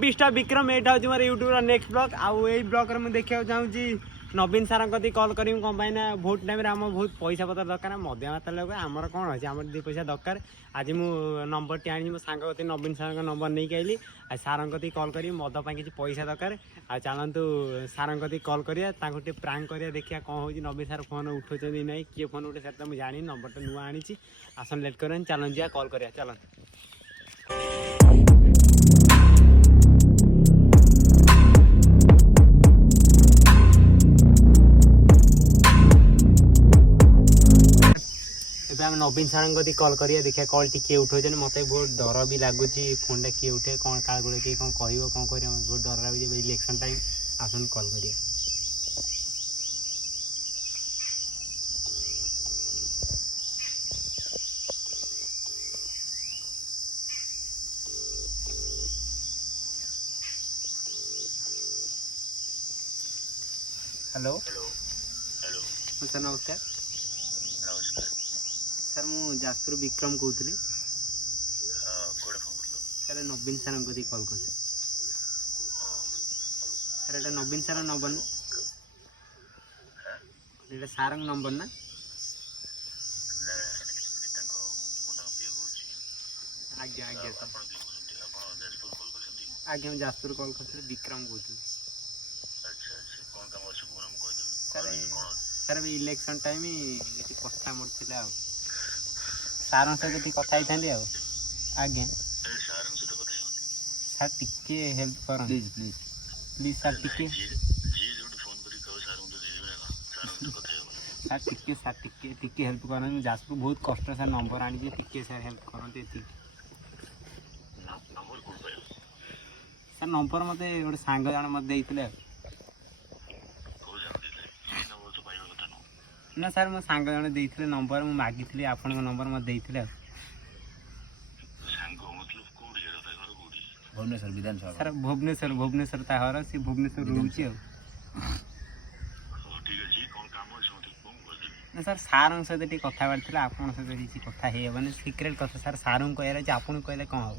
बिष्टा विक्रम एटा हूँ मोर YouTube next blog आउ यही ब्लॉग में देखा चाहूँगी नवीन सार कति कल करी कौन पाई भोट टाइम आम बहुत पैसा पतर दरकार मध्य मात्रा लोग आमर कौन अच्छे आम दी पैसा दरकार आज मु नंबर टी आनी मो सांग कति नवीन सार नंबर नहीं आइली आज सार कति कल करी मद पाई किसी पैसा दरकार आ चलतु सार कति कल करिया प्रांक करिया देखिया कौन हो नवीन सार फोन उठाऊँ ना किए फोन उठे सर मुझे जानी नंबर तो नुआ आनी आसन लेट कर चलन जा कल करिया चलन आम नवीन सार कल करिया देखिया कल टी उठे मत बहुत डर भी लगुच फोन टा किए उठे कौन का किए कौन कह कौन कर बहुत डर लगे इलेक्शन टाइम आसन कल करिया हेलो हेलो सर नमस्कार सर मु जाजपुर विक्रम कहूली सर नवीन सार कति कल कर सर एटा नवीन सार नंबर ना सार नंबर ना आज्ञा आज्ञा सर आज्ञा मैं जाजपुर कल कर विक्रम कहूँ सर भी इलेक्शन टाइम कथा मोर थिला सार सहित कथा आज्ञा सर टिके हेल्प कर प्लीज प्लीज प्लीज सर टिके सर टिके हेल्प कर जाजपुर बहुत कष्ट सर नंबर आनी टिके सर हेल्प करते सर नंबर मत गोटे सांग जन मत देते ना सर मो सांग जन देते नंबर मुझे मागी आपण नंबर मत देते भुवनेश्वर विधानसभा सर भुवनेश्वर भुवनेश्वर ताहर सी भुवनेश्वर रोचे ना सर सार सहित कथबार्ता आपन सहित किसी कथा हेबन सिक्रेट कथा सर सार को कहले आपन कहले कौन हम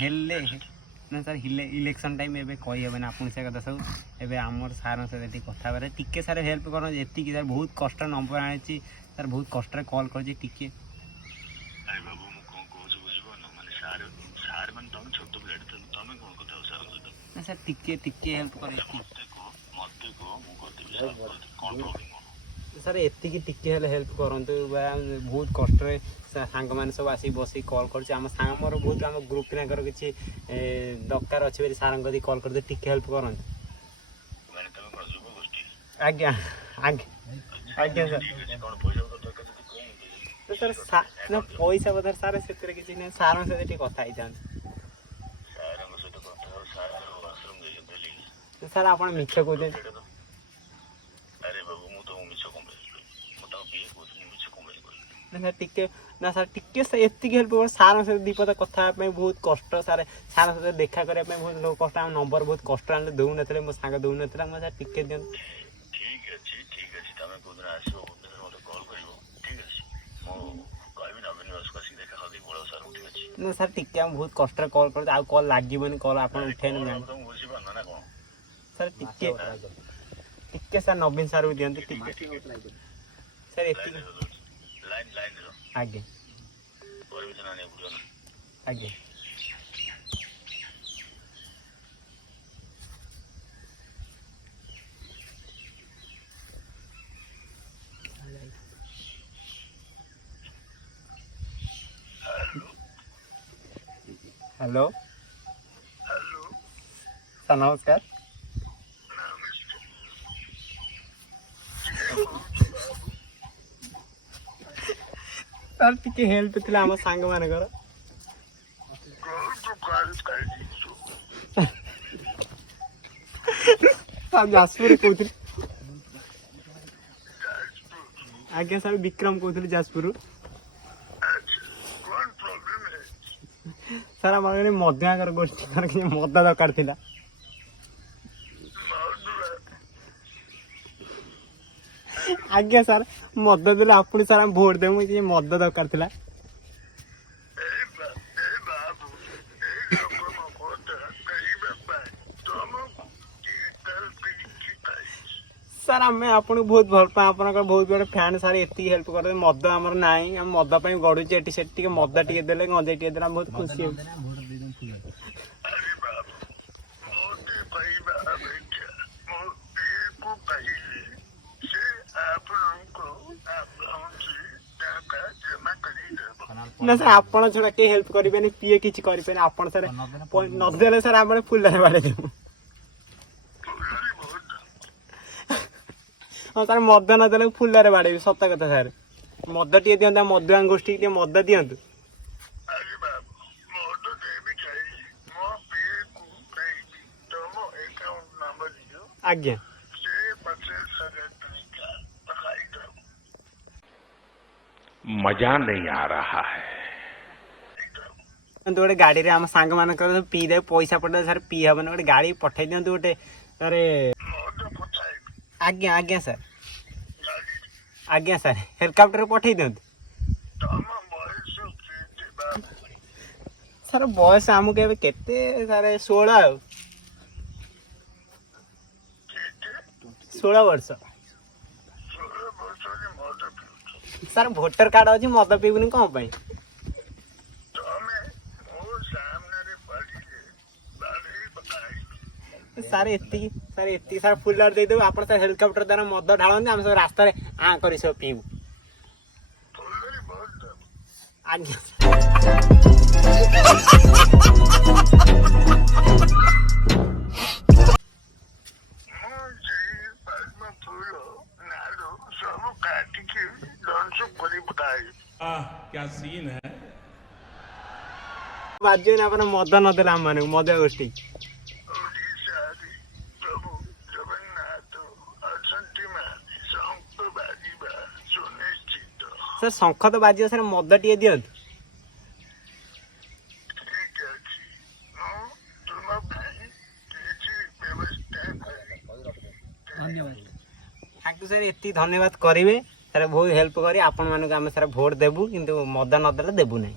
हेले ना सर इलेक्शन टाइम एबे कही हेबन आपन से कथा सब एबे आमर सार सहित कथा बारे टिके सर हेल्प कर एति सर बहुत कष्ट नंबर आनी सर बहुत कष्ट कॉल कर टिके सर टिके टिके हेल्प कर सर एति टिके हेल्प करंतु बहुत कष्ट सांग मैंने सब आसिक बस कल कर सांग मोर बहुत आम ग्रुप पिलाकर किसी दरकार अच्छे सार कल कर टिके हेल्प कर आज्ञा आज्ञा आज्ञा सर सर पैसा बदर सार से किसी नहीं सार सहित कथा सर आप मिछ कहते सर टिके ना सर टिके एति हेल्प कर सार सहित दीपद कथा बहुत कष्ट सार सार सहित देखा करने बहुत लोग कष्ट नंबर बहुत कष्ट आने दौन मो सांग दौन मैं सर टिके दिखाँ ना सर टिके बहुत कष्ट कल कर कल लगे कल आप उठे सर टिके टिके सर नवीन सार दिखाते टिके सर ये आज्ञा आज्ञा हेलो सर नमस्कार सर टिके हेल्प थिला हम सांग मानकर सर जाजपुर कहते आज्ञा सर विक्रम कहते जाजपुर सर आम मध्याकर गोष्ठी मद दरकार थिला आज्ञा सर मद देले आपन सर हम वोट देमु ये मद दरकार थिला ସାର୍ ଆମେ ଆପଣଙ୍କୁ ବହୁତ ଭଲ ପାଉ, ଆପଣଙ୍କର ବହୁତ ବଡ଼ ଫ୍ୟାନ୍ ସାର୍। ଏତିକି ହେଲ୍ପ କରିଦେବେ। ମଦ ଆମର ନାହିଁ, ଆମେ ମଦ ପାଇଁ ଗଡ଼ୁଛୁ ଏଠି ସେଠି। ଟିକେ ମଦ ଟିକେ ଦେଲେ, ଗଞ୍ଜେଇ ଟିକେ ଦେଲେ ଆମେ ବହୁତ ଖୁସି ହବୁ। ନା ସାର୍ ଆପଣ ଛଡା କେହି ହେଲ୍ପ କରିବେନି, କିଏ କିଛି କରିବେନି। ଆପଣ ସାର୍ ନଦେଲେ ସାର୍ ଆମେ ଫୁଲରେ ବାଡ଼େଇ ଦେବୁ। ହଁ ସାର୍ ମଦ ନଦେଲେ ଫୁଲରେ ବାଡ଼େଇବି, ସତ କଥା ସାର୍। ମଦ ଟିକେ ଦିଅନ୍ତୁ, ମଦୁଆ ଗୋଷ୍ଠୀ ଟିକେ ମଦ ଦିଅନ୍ତୁ। ଆଜ୍ଞା मजा नहीं आ रहा है। ଗୋଟେ ଗାଡିରେ ଆମ ସାଙ୍ଗମାନଙ୍କର ପିଇଦେବେ, ପଇସା ପଠେଇଦେବେ ସାର୍। ପିଇ ହବନି, ଗୋଟେ ଗାଡି ପଠେଇ ଦିଅନ୍ତୁ ଗୋଟେ ସାର୍। ଆଜ୍ଞା ଆଜ୍ଞା ସାର୍, ଆଜ୍ଞା ସାର୍ ହେଲିକପ୍ଟର ପଠେଇ ଦିଅନ୍ତୁ। ସାର୍ ବୟସ ଆମକୁ ଏବେ କେତେ ସାର୍? 16 ଆଉ 16 ବର୍ଷ ସାର୍। ଭୋଟର କାର୍ଡ ଅଛି, ମଦ ପିଇବୁନି କଣ ପାଇଁ? ସାର୍ ଏତିକି ସାର୍ ଫୁଲର ଦେଇଦେବୁ। ଆପଣ ସାର୍ ହେଲିକପ୍ଟର ଦ୍ୱାରା ମଦ ଢାଳନ୍ତି, ଆମେ ସବୁ ରାସ୍ତାରେ ଆଁ କରି ସବୁ ପିଇବୁ। ଆଜ୍ଞା क्या सीन है। ବାଜିବନି ଆପଣ ମଦ ନଦେଲେ ଆମ ମାନଙ୍କୁ, ମଦ ଗୋଷ୍ଠୀ। ସାର୍ ଶଙ୍ଖ ତ ବାଜିବ ସାର୍, ମଦ ଟିକେ ଦିଅନ୍ତୁ। ତାଙ୍କୁ ସାର୍ ଏତିକି ଧନ୍ୟବାଦ କରିବେ ସାର୍, ବହୁତ ହେଲ୍ପ କରି ଆପଣ ମାନଙ୍କୁ ଆମେ ସାର୍ ଭୋଟ ଦେବୁ, କିନ୍ତୁ ମଦ ନଦେଲେ ଦେବୁ ନାହିଁ।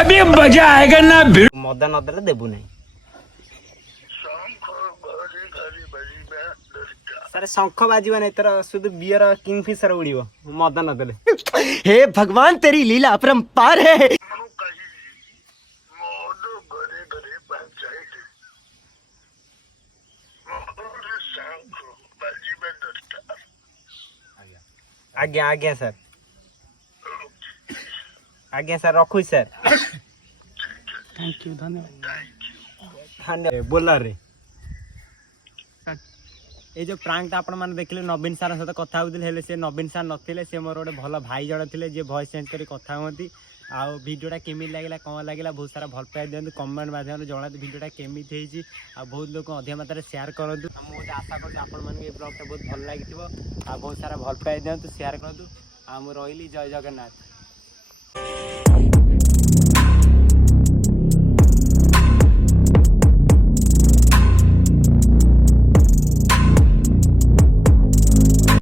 अभी मजा आएगा ना। ମଦ ନଦେଲେ ଦେବୁ ନାହିଁ ସାର୍। ଶଙ୍ଖ ବାଜିବନି ଏଥର, শুধু ବିୟର କିଙ୍ଗଫିଶର ଉଡ଼ିବ ମଦ ନଦେଲେ। हे भगवान तेरी लीला अपरंपार है। ଆଜ୍ଞା ଆଜ୍ଞା ସାର୍, ଆଜ୍ଞା ସାର୍ ରଖୁଛି ସାର୍। ଧନ୍ୟବାଦ। ବୋଲରରେ ଏଇ ଯୋଉ ପ୍ରାଙ୍କଟା ଆପଣ ମାନେ ଦେଖିଲେ, ନବୀନ ସାର୍ଙ୍କ ସହିତ କଥା ହଉଥିଲେ, ହେଲେ ସେ ନବୀନ ସାର୍ ନଥିଲେ। ସେ ମୋର ଗୋଟେ ଭଲ ଭାଇ ଜଣେ ଥିଲେ, ଯିଏ ଭଏସ୍ ଚେଞ୍ଜ କରି କଥା ହୁଅନ୍ତି। ଆଉ ଭିଡ଼ିଓଟା କେମିତି ଲାଗିଲା, କ'ଣ ଲାଗିଲା, ବହୁତ ସାରା ଭଲ ପାଇ ଦିଅନ୍ତୁ। କମେଣ୍ଟ ମାଧ୍ୟମରେ ଜଣାନ୍ତୁ ଭିଡ଼ିଓଟା କେମିତି ହେଇଛି। ଆଉ ବହୁତ ଲୋକ ଅଧିକ ମାତ୍ରାରେ ସେୟାର କରନ୍ତୁ। ମୁଁ ବହୁତ ଆଶା କରୁଛି ଆପଣମାନଙ୍କୁ ଏ ବ୍ଲଗ୍ଟା ବହୁତ ଭଲ ଲାଗିଥିବ। ଆଉ ବହୁତ ସାରା ଭଲ ପାଇ ଦିଅନ୍ତୁ, ସେୟାର କରନ୍ତୁ। ଆଉ ମୁଁ ରହିଲି, ଜୟ ଜଗନ୍ନାଥ।